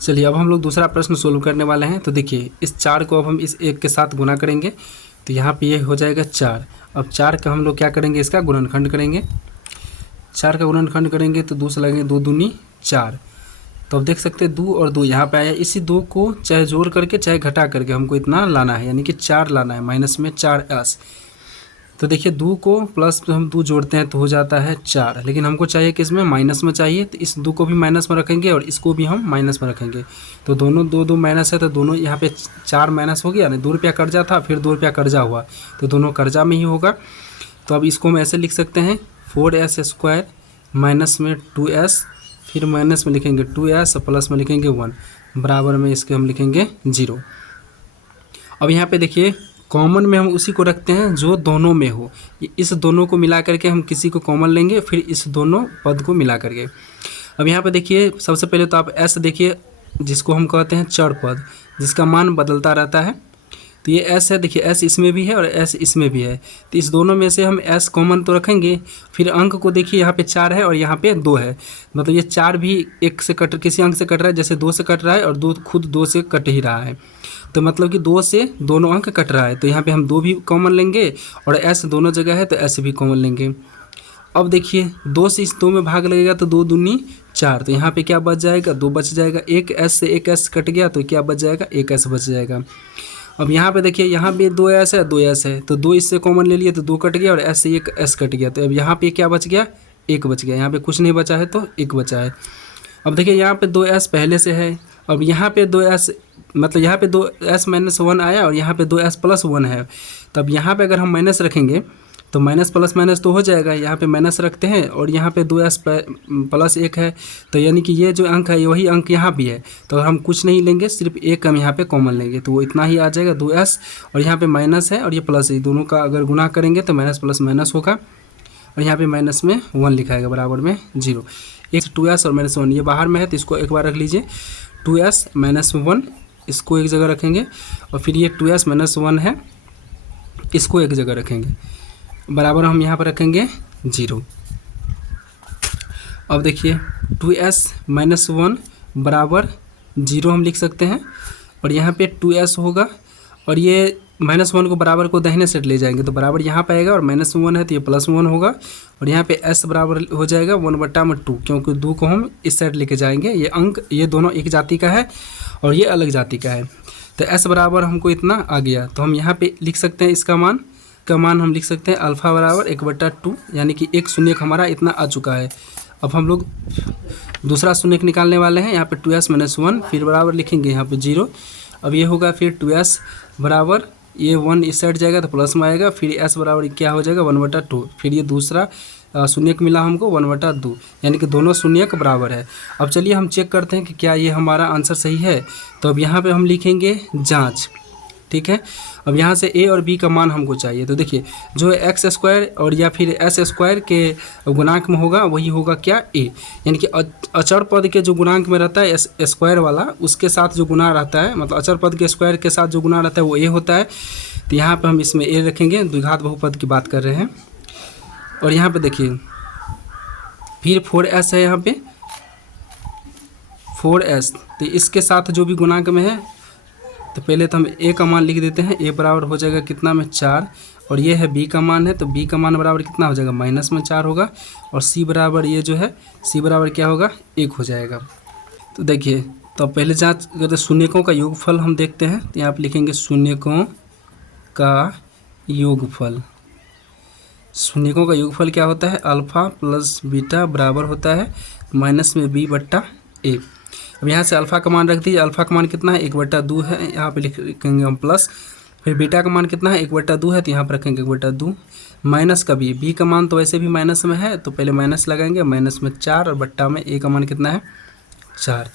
चलिए अब हम लोग दूसरा प्रश्न सोल्व करने वाले हैं। तो देखिए इस 4 को अब हम इस 1 के साथ गुना करेंगे तो यहाँ पे ये हो जाएगा 4। अब 4 का हम लोग क्या करेंगे, इसका गुणनखंड करेंगे। 4 का गुणनखंड करेंगे तो 2 से लगेंगे, 2 दूनी 4। तो अब देख सकते हैं 2 और 2 यहाँ पे आया। इसी 2 को चाहे जोड़ करके चाहे घटा करके हमको इतना लाना है, यानी कि 4 लाना है, माइनस में 4s। तो देखिए 2 को प्लस हम 2 जोड़ते हैं तो हो जाता है 4, लेकिन हमको चाहिए कि इसमें माइनस में चाहिए, तो इस 2 को भी माइनस में रखेंगे और इसको भी हम माइनस में रखेंगे। तो दोनों 2 माइनस है तो दोनों यहाँ पे 4 माइनस हो गया ना, 2 रुपया कर्जा था फिर 2 रुपया कर्जा हुआ तो दोनों कर्जा में ही होगा। तो अब इसको हम ऐसे लिख सकते हैं 4s² माइनस में 2s, फिर माइनस में लिखेंगे 2s और प्लस में लिखेंगे 1, बराबर में इसके हम लिखेंगे 0। अब यहाँ पे देखिए कॉमन में हम उसी को रखते हैं जो दोनों में हो। इस दोनों को मिला करके हम किसी को कॉमन लेंगे, फिर इस दोनों पद को मिला करके। अब यहाँ पे देखिए सबसे पहले तो आप s देखिए, जिसको हम कहते हैं चर पद, जिसका मान बदलता रहता है। तो ये s है, देखिए s इसमें भी है और s इसमें भी है, तो इस दोनों में से हम s कॉमन तो रखेंगे। फिर अंक को देखिए यहाँ पे 4 है और यहाँ पे 2 है, मतलब ये 4 भी एक से कट किसी अंक से कट रहा है, जैसे 2 से कट रहा है और 2 खुद 2 से कट ही रहा है, तो मतलब कि 2 से दोनों अंक कट रहा है। तो यहाँ पे हम 2 भी कॉमन लेंगे और s दोनों जगह है तो s भी कॉमन लेंगे। अब देखिए 2 से इस 2 में भाग लगेगा तो 2 दूनी 4, तो यहाँ पे क्या बच जाएगा, 2 बच जाएगा। एक s से एक s कट गया तो क्या बच जाएगा, एक s बच जाएगा। अब यहाँ पे देखिए यहाँ पे 2s है, 2s है, तो 2 इससे कॉमन ले लिए तो 2 कट गया और s से एक s कट गया, तो अब यहाँ पे क्या बच गया, 1 बच गया। यहाँ पे कुछ नहीं बचा है तो 1 बचा है। अब देखिए यहाँ पे 2s पहले से है, अब यहाँ पे 2s मतलब यहाँ पे 2s माइनस 1 आया और यहाँ पे 2s प्लस 1 है। तब यहाँ पे अगर हम माइनस रखेंगे तो माइनस प्लस माइनस तो हो जाएगा, यहाँ पे माइनस रखते हैं और यहाँ पे 2s प्लस 1 है, तो यानी कि ये जो अंक है वही अंक यहाँ भी है। तो हम कुछ नहीं लेंगे, सिर्फ 1 हम यहाँ पे कॉमन लेंगे तो वो इतना ही आ जाएगा 2s, और यहाँ पे माइनस है और ये प्लस है, दोनों का अगर गुना करेंगे तो माइनस प्लस माइनस होगा और यहाँ पे माइनस में 1 लिखाएगा बराबर में 0। एक 2s और माइनस 1 ये बाहर में है तो इसको एक बार रख लीजिए, 2s माइनस 1 इसको एक जगह रखेंगे और फिर ये 2s माइनस 1 है इसको एक जगह रखेंगे, बराबर हम यहाँ पर रखेंगे 0। अब देखिए 2s माइनस 1 बराबर 0 हम लिख सकते हैं और यहाँ पे 2s होगा और ये माइनस 1 को बराबर को दाहिने साइड ले जाएंगे तो बराबर यहाँ पे आएगा और माइनस 1 है तो ये प्लस 1 होगा और यहाँ पे s बराबर हो जाएगा 1/2, क्योंकि 2 को हम इस साइड लेके जाएंगे। ये अंक ये दोनों एक जाति का है और ये अलग जाति का है, तो s बराबर हमको इतना आ गया। तो हम यहाँ पे लिख सकते हैं इसका मान हम लिख सकते हैं अल्फ़ा बराबर 1/2, यानी कि एक शून्य हमारा इतना आ चुका है। अब हम लोग दूसरा शून्य निकालने वाले हैं, यहाँ पे 2s माइनस 1 फिर बराबर लिखेंगे यहाँ पे 0। अब ये होगा फिर 2s बराबर ये 1 इस साइड जाएगा तो प्लस में आएगा, फिर s बराबर क्या हो जाएगा 1/2, फिर ये दूसरा शून्यक मिला हमको 1/2, यानी कि दोनों शून्यक बराबर है। अब चलिए हम चेक करते हैं कि क्या ये हमारा आंसर सही है। तो अब यहाँ पे हम लिखेंगे जांच, ठीक है। अब यहाँ से a और b का मान हमको चाहिए, तो देखिए जो x² और या फिर s² के गुणांक में होगा वही होगा क्या a, यानी कि अचर पद के जो गुणांक में रहता है स्क्वायर वाला उसके साथ जो गुना रहता है, मतलब अचर पद के स्क्वायर के साथ जो गुना रहता है वो a होता है। तो यहाँ पे हम इसमें a रखेंगे, द्विघात बहुपद की बात कर रहे हैं। और यहाँ पे देखिए फिर 4s है, यहाँ पे 4s, तो इसके साथ जो भी गुणांक में है तो पहले तो हम a का मान लिख देते हैं, a बराबर हो जाएगा कितना में 4, और ये है b का मान है तो b का मान बराबर कितना हो जाएगा माइनस में 4 होगा, और c बराबर ये जो है c बराबर क्या होगा 1 हो जाएगा। तो देखिए तो पहले जांच करते शून्यकों का योगफल हम देखते हैं, तो यहाँ पर लिखेंगे शून्यकों का योगफल। शून्यकों का योगफल क्या होता है, अल्फ़ा प्लस बीटा बराबर होता है माइनस में b/a। अब यहाँ से अल्फ़ा का मान रख दीजिए, अल्फ़ा का मान कितना है 1/2 है, यहाँ पे लिखेंगे हम प्लस, फिर बीटा का मान कितना है 1/2 है तो यहाँ पर रखेंगे 1/2, माइनस का b का मान तो वैसे भी माइनस में है तो पहले माइनस लगाएंगे, माइनस में 4 और बट्टा में a का मान कितना है 4।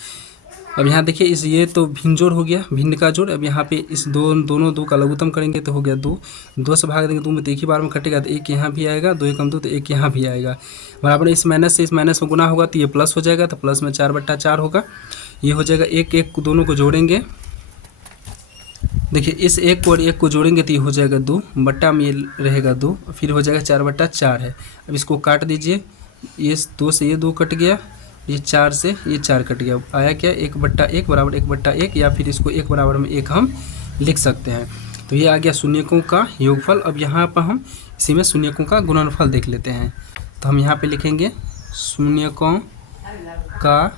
अब यहाँ देखिए इस ये तो भिन्न जोड़ हो गया, भिन्न का जोड़। अब यहाँ पे इस दोनों 2 का लघुत्तम करेंगे तो हो गया 2 से भाग देंगे 2 में तो एक ही बार में कटेगा तो 1 यहाँ भी आएगा, 2 एकम 2 तो 1 यहाँ भी आएगा, बराबर इस माइनस से इस माइनस में गुना होगा तो ये प्लस हो जाएगा, तो प्लस में 4/4 होगा, ये हो जाएगा 1 दोनों को जोड़ेंगे। देखिए इस 1 को और 1 को जोड़ेंगे तो ये हो जाएगा 2 बट्टा में ये रहेगा 2, फिर हो जाएगा 4/4 है। अब इसको काट दीजिए, ये 2 से ये 2 कट गया ये 4 से ये 4 कट गया, आया क्या 1/1 बराबर 1/1, या फिर इसको 1 बराबर में 1 हम लिख सकते हैं। तो ये आ गया शून्यकों का योगफल। अब यहाँ पर हम इसी में शून्यकों का गुणनफल देख लेते हैं। तो हम यहाँ पे लिखेंगे शून्यकों का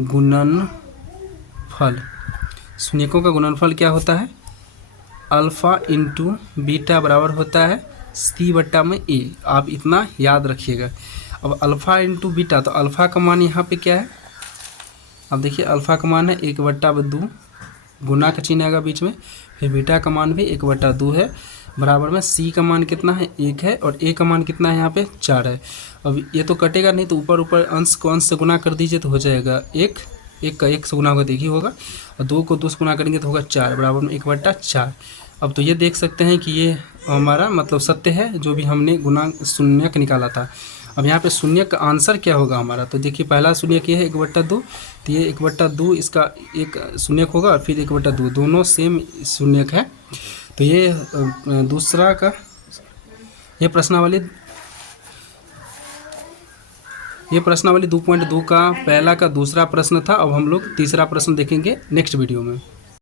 गुणनफल। शून्यकों का गुणनफल क्या होता है, अल्फ़ा इंटू बीटा बराबर होता है C/A। आप इतना याद रखिएगा। अब अल्फ़ा इंटू बीटा, तो अल्फ़ा का मान यहाँ पे क्या है, अब देखिए अल्फ़ा का मान है 1/2, गुना का चिन्ह आएगा बीच में, फिर बीटा का मान भी 1/2 है, बराबर में C का मान कितना है 1 है, और A का मान कितना है यहाँ पे 4 है। अब ये तो कटेगा नहीं, तो ऊपर ऊपर अंश को अंश से गुना कर दीजिए तो हो जाएगा 1, 1 का 1 से गुना होगा तो 1 ही होगा, और 2 को 2 से गुना करेंगे तो होगा 4, बराबर में 1/4। अब तो ये देख सकते हैं कि ये हमारा मतलब सत्य है, जो भी हमने गुणांक शून्यक निकाला था। अब यहाँ पे शून्यक का आंसर क्या होगा हमारा, तो देखिए पहला शून्यक ये है 1/2, तो ये 1/2 इसका एक शून्यक होगा, और फिर 1/2 दोनों सेम शून्यक है। तो ये दूसरा का ये प्रश्नावली 2.2 का पहला का दूसरा प्रश्न था। अब हम लोग तीसरा प्रश्न देखेंगे नेक्स्ट वीडियो में।